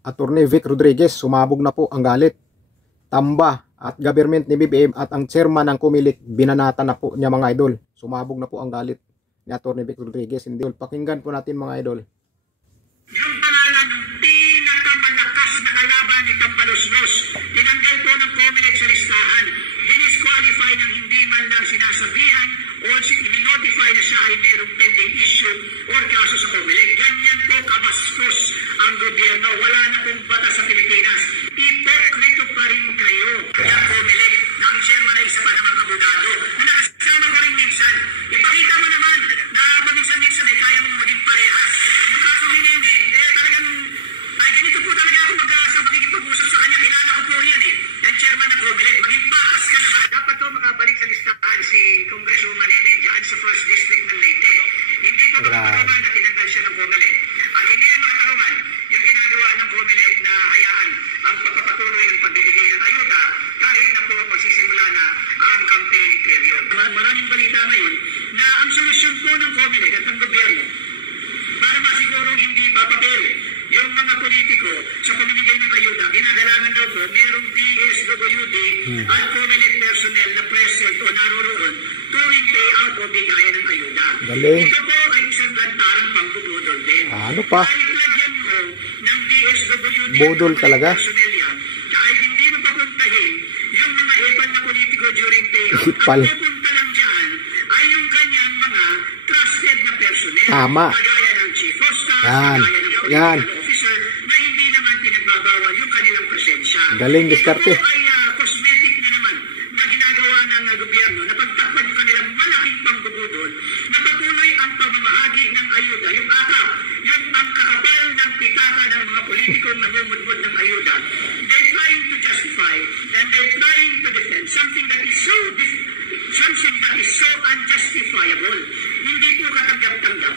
Attorney Vic Rodriguez, sumabog na po ang galit. Tamba at government ni BBM at ang chairman ng Comelec, binanata na po niya mga idol. Sumabog na po ang galit ni Attorney Vic Rodriguez. Hindi, pakinggan po natin mga idol. Yung pangalan ng pinakamalakas na kalaban ni Tambaluslos, tinanggal po ng Comelec sa listahan. Dinisqualify ng hindi man lang sinasabihan o i-notify na siya ay mayroong pending issue or kaso sa Comelec. Ganyan po kabastos ang gobyerno. Wala na pong batas sa Pilipinas. Hipokrito pa rin kayo. Kaya Comelec, na ang chairman ay isa pa namang abogado, na nakasama ko rin minsan. Ipakita mo naman na paminsan-minsan ay kaya mong maging parehas. Yung kaso ni Nene, talagang, ay ganito po talaga ako sa makikipag-usap sa kanya. Kilala ko po yan yung chairman ng Comelec. Maging patas ka naman. Dapat to makabalik sa listahan si Congresswoman Nene dyan sa 1st District ng Leyte. Hindi po makatarungan na tinanggal siya ng Comelec. At hindi rin makatarungan yung ginagawa ng Comelec na hayaan ang pagpapatuloy ng pagbibigay ng ayuda kahit na po magsisimula na ang campaign period. Maraming balita ngayon na ang solusyon po ng Comelec at ng gobyerno para masigurong hindi papapel yung mga politiko sa pamimigay ng ayuda, ginagalangan daw po merong DSWD at Comelec personnel na present o naroroon tuwing payout o bigayan ng ayuda. Galing. Ito po ay isang lantarang pangbubudol din. Ano pa? Kahit lagyan mo ng DSWD Budol talaga. personnel yan, kahit hindi mo papuntahin yung mga epal na politiko during payout, Ipal. ang pupunta lang dyan ay yung kanyang mga trusted na personnel. Tama. Kagaya ng chief of staff, Yan. kagaya ng Yan. political officer na hindi naman pinagbabawal yung kanilang presensya. Galing diskarte. Ito po ay cosmetic na naman na ginagawa ng gobyerno na pagtakpan yung kanilang malaking pangbubudol na patuloy ang pamamahagi ng ayuda, yung akap, yung ang kakapal ng pitaka ng mga politikong namumudmud ng ayuda. They're trying to justify and they're trying to defend something that is so unjustifiable. Hindi po katanggap-tanggap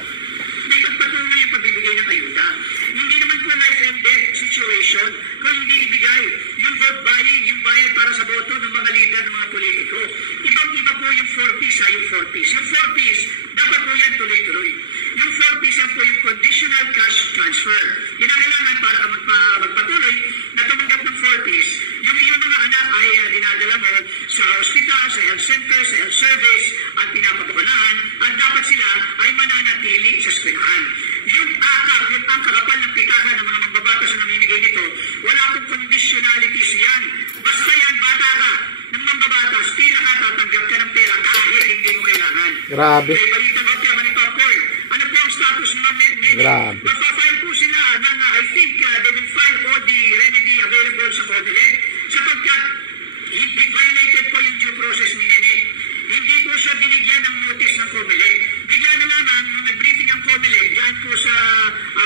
na ipagpatuloy yung pagbibigay ng ayuda. Hindi naman po life and death situation kung hindi ibigay yung vote buying, yung bayad para sa boto ng mga leader ng mga politiko. Ibang-iba po yung 4Ps yung 4Ps. Yung 4Ps, dapat po yan tuloy-tuloy. Yung 4Ps yan po yung conditional cash transfer. Ginagalangan para magpatuloy na tumanggap ng 4Ps. Yung iyong mga anak ay dinadala mo sa hospital, sa health center, sa health service at pinapapaganahan at dapat sila ay mananatili sa eskwelahan. Yung akap, yung ang kakapal ng pitaka ng mga mambabatas na namimigay nito, wala pong conditionalities yan. Basta yan, bata ka ng mambabatas, tila ka tatanggap ka ng pera kahit hindi mo kailangan. Grabe. May balitang hopya, Manny Popcorn. Ano po ang status ng mga Grabe. Magpa-file po sila ng, I think, they will file all the remedy available sa Comelec sapagkat violated po yung due process ni Nene. Hindi po siya binigyan ng notice ng Comelec. Bigla na lamang, nung nag-briefing ang Comelec, dyan po sa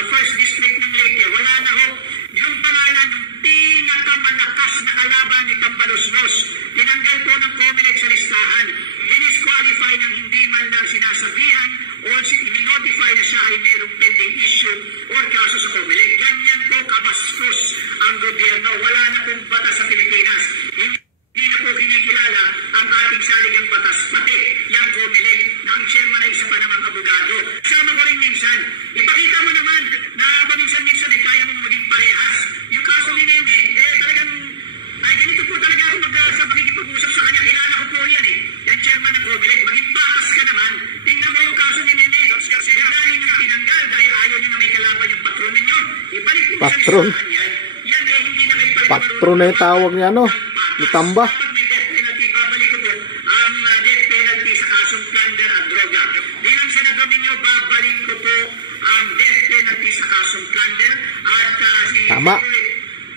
1st District ng Leyte, wala na ho yung pangalan ng pinakamalakas na kalaban ni Tambaluslos. Tinanggal po ng Comelec sa listahan. Dinisqualify ng hindi man lang sinasabihan o i-notify na siya ay mayroong pending issue or kaso sa Comelec. Ganyan po kabastos ang gobyerno. Wala na pong batas sa Pilipinas. Hindi na po kinikilala ang ating saligang batas, pati yung Comelec na ang chairman ay isa pa namang abogado. Sama ko rin minsan, ipakita mo naman na paminsan-minsan ay kaya mong maging parehas. Yung kaso ni Nene, talagang, ay ganito po talaga ako sa makikipag-usap sa kanya. Kilala ko po yan yung chairman ng Comelec. Maging patas ka naman. Tingnan mo yung kaso ni Nene. Bigla yung tinanggal dahil ayaw nyo na may kalaban yung patron ninyo. Ibalik mo sa listahan yan. Yan hindi na kayo pala Patron na yung tawag niya, no? Ni Tamba. Kapag may death penalty, babalik ko po ang death penalty sa kasong plunder at droga. Bilang senador ninyo, babalik ko po ang death penalty sa kasong plunder at Tama.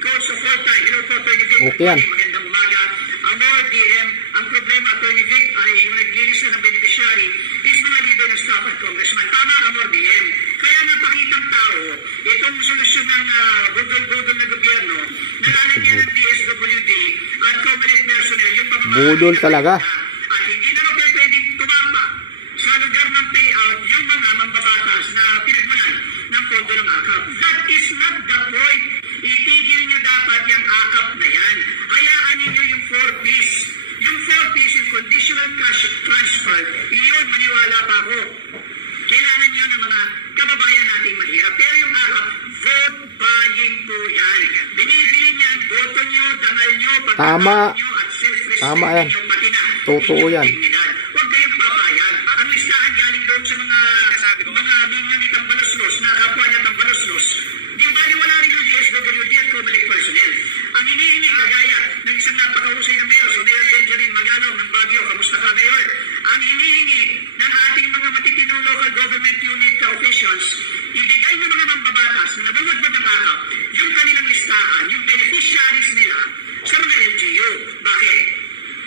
Coach of all time. Hello po, Atty. Vic. Okay yan. Magandang umaga. Amor DM, ang problema, Atty. Vic, ay yung nag-release na ng beneficiary is mga leader ng staff at congressman. Tama, Amor DM. Kaya napakitang tao, itong solusyon ng budol-budol na gobyerno, nalalagyan ng DSWD at Comelec personnel yung pamamahay. Budol talaga. At hindi na rin pwedeng tumapa sa lugar ng payout yung mga mambabatas na pinagmulan ng pondo ng akap. That is not the point. Itigil nyo dapat yung akap na yan. Hayaan ninyo yung 4Ps. Yung 4Ps, yung conditional cash transfer, iyon maniwala pa ako. Kailangan nyo ng mga kababayan nating mahirap. Pero yung akap, vote buying po yan. Tama. at self-respect Tama yan. ninyo, pati na Totoo inyong yan. dignidad. Huwag kayong papayag. Ang listahan galing doon sa mga minyo ni Tambaloslos, na kapwa niya Tambaloslos. Di ba wala rin yung DSWD at COMELEC personnel. Ang hinihingi kagaya ng isang napakahusay na mayor, si Mayor Benjamin Magalong ng Baguio. Kamusta ka, Mayor? Ang hinihingi ng ating mga matitinong local government unit officials, ibigay ng mga mambabatas na nabungod-bud ng akap yung kanilang listahan, yung beneficiaries nila sa mga LGU. Bakit?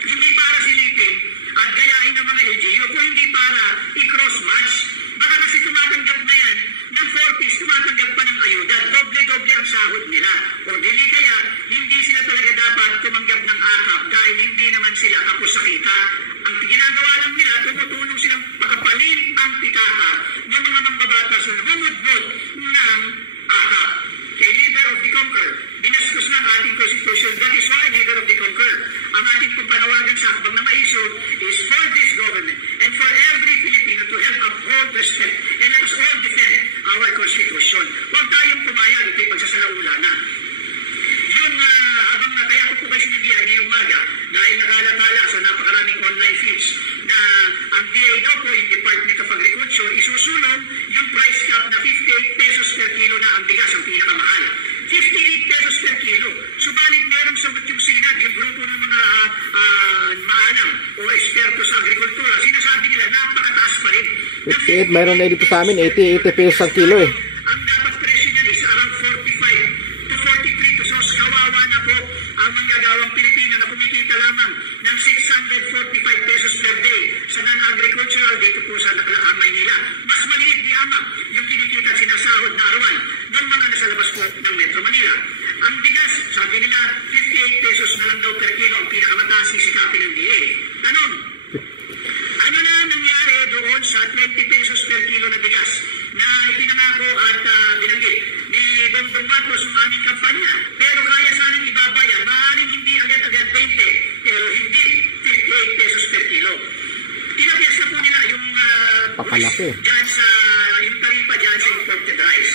Hindi para silipin at gayahin ng mga LGU, kung hindi para i-cross-match. Baka kasi tumatanggap na yan ng 40s, tumatanggap pa ng ayuda. Doble-doble ang sahod nila. O dili kaya, hindi sila talaga dapat tumanggap ng akap dahil hindi naman sila tapos sa kita. Ang ginagawa lang nila, tumutulong silang pakapalin ang pitaka ng mga mambabatas na namumudbod ng akap. Kay Leader of the Conquer, binastos ng ating Constitution. That is why Leader of the Conquer, ang ating panawagan sa akbang na maisog is for this government and for every Filipino to help uphold respect and let us all defend our Constitution. Huwag tayong pumayag, ito'y pagsasalaula na. Yung habang kaya ko po kayo sinabihan ngayong umaga dahil nakala-kala sa napakaraming online feeds na ang DA daw po yung Department of Agriculture isusulong yung price cap na 58 pesos per kilo na ang bigas ang pinakamahal. 58 pesos per kilo. Subalit merong sagot yung sinag, yung grupo ng mga maalam o eksperto sa agrikultura. Sinasabi nila napakataas pa rin. 58, mayroon na dito sa amin, 80 pesos ang kilo eh. Ang dapat presyo niyan is around 45 to 43 pesos. Kawawa na po ang manggagawang Pilipino na kumikita lamang ng 645 pesos per day sa non-agricultural dito po sa Maynila. Mas maliit di ama yung kinikita at sinasahod na arawan ng mga nasa labas po ng Metro Manila. Ang bigas, sabi nila, 58 pesos na lang daw per kilo ang pinakamataas sisikapin ng DA. Tanong, ano na nangyari doon sa 20 pesos per kilo na bigas na ipinangako at binanggit ni Bongbong Marcos ng aming kampanya? Pero kaya sanang ibabayan, maaaring hindi agad-agad 20, pero hindi 58 pesos per kilo. Tinapias na po nila yung Pakalaki. dyan sa yung taripa dyan sa imported rice.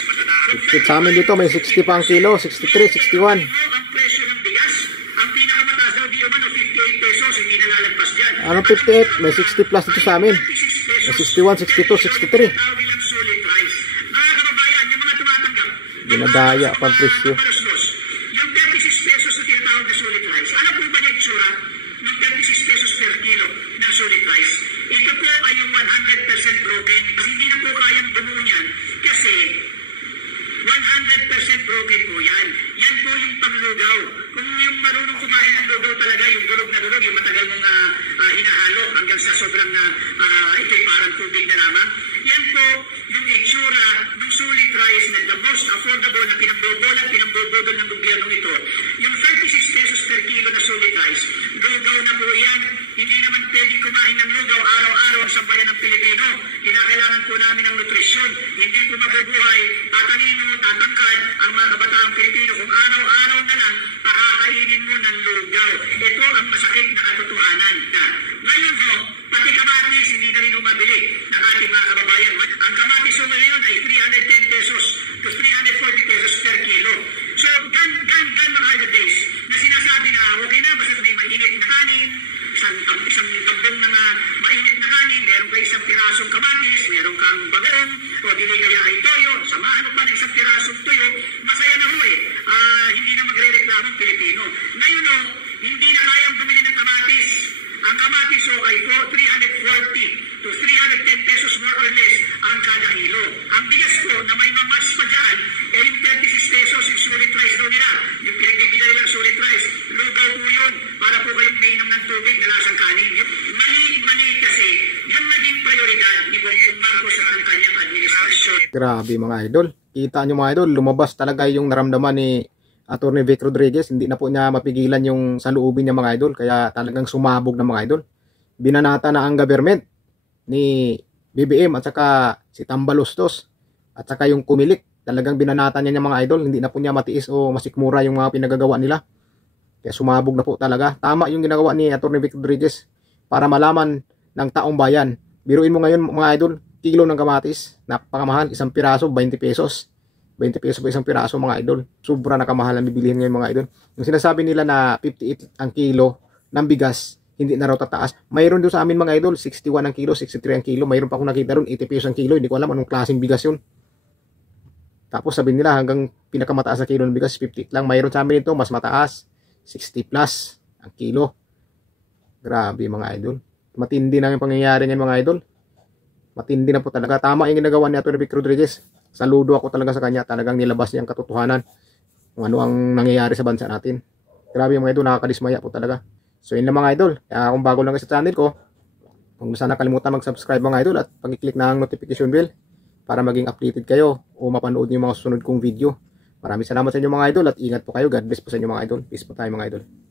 Sa amin dito may 60 pa ang kilo, 63, 61. Ang presyo ng bigas, ang pinakamataas daw di umano 58 pesos, hindi nalalagpas dyan. Anong 58? May 60 plus dito sa amin. May 61, 62, 63. Tawag nilang sulit rice. Mga kababayan, yung mga tumatanggap, Dinadaya pang presyo. yung 36 pesos na tinatawag na sulit rice, ano po ba niya itsura ng 36 pesos per kilo ng sulit rice? Ito po ay yung 100% broken. Hindi na po kayang bumuo niyan kasi 100% broken po yan. Yan po yung panglugaw. Kung yung marunong kumain ng lugaw talaga, yung durog na durog, yung matagal mong hinahalo hanggang sa sobrang ito'y parang tubig na lamang. Yan po yung itsura ng sulit rice na the most affordable na pinambobodol ng gobyernong ito. Yung 36 pesos per kilo na sulit rice, lugaw na po yan. Hindi naman pwedeng kumain ng lugaw araw-araw sa bayan ng Pilipino. Kinakailangan po namin ng nutrisyon. Hindi po mabubuhay, tatalino, tatangkad ang mga kabataang Pilipino kung araw-araw na lang pakakainin mo ng lugaw. Ito ang masakit na katotohanan. Ngayon ho, pati kamatis hindi na rin umabili ng ating mga kababayan. Ang kamatis ho ngayon ay 310 pesos to 340 pesos per kilo. So, gano'n are the days na sinasabi na okay na, basta may mainit na kanin, isang tambong na mainit na kanin, meron ka isang pirasong kamatis, meron kang bagoong, o dili kaya ay toyo, samahan mo pa ng isang pirasong toyo, masaya na ho eh. Hindi na magre-reklamo ang Pilipino. Ngayon ho, hindi na kayang bumili ng kamatis. Ang kamatis ho ay 340 to 310 pesos more or less ang kada kilo. Ang bigas ko na may mamatch pa dyan, eh yung 36 pesos yung sulit rice daw nila. Yung pinagbibigay nilang sulit rice, lugaw po yun para po kayong nainom ng tubig na lasang kanin. Mali kasi yung naging prioridad ni Bongbong Marcos at ang kanyang administrasyon. Grabe mga idol. Kita nyo mga idol, lumabas talaga yung naramdaman ni Atty. Vic Rodriguez. Hindi na po niya mapigilan yung saluubin niya mga idol. Kaya talagang sumabog na mga idol. Binanata na ang government ni BBM at saka si Tambaloslos at saka yung COMELEC. Talagang binanata niya mga idol. Hindi na po niya matiis o masikmura yung mga pinagagawa nila. Kaya sumabog na po talaga. Tama yung ginagawa ni Atty. Vic Rodriguez para malaman ng taong bayan. Biruin mo ngayon mga idol, kilo ng kamatis, napakamahal, isang piraso, 20 pesos. 20 pesos po isang piraso mga idol. Sobra nakamahal ang bibilihin ngayon mga idol. Yung sinasabi nila na 58 ang kilo ng bigas, hindi na raw tataas. Mayroon doon sa amin mga idol, 61 ang kilo, 63 ang kilo. Mayroon pa akong nakita doon, 80 pesos ang kilo. Hindi ko alam anong klaseng bigas yun. Tapos sabi nila hanggang pinakamataas na kilo ng bigas, 58 lang. Mayroon sa amin ito, mas mataas, 60 plus ang kilo. Grabe mga idol. Matindi na yung pangyayari ngayon mga idol. Matindi na po talaga. Tama yung ginagawa ni Atty. Vic Rodriguez. Saludo ako talaga sa kanya. Talagang nilabas niya ang katotohanan kung ano ang nangyayari sa bansa natin. Grabe mga idol, nakakadismaya po talaga. So yun lang mga idol. Kaya kung bago lang sa channel ko, kung sana nakalimutan mag-subscribe mga idol at pag-click na ang notification bell para maging updated kayo o mapanood niyo yung mga susunod kong video. Maraming salamat sa inyo mga idol at ingat po kayo. God bless po sa inyo mga idol. Peace po tayo mga idol.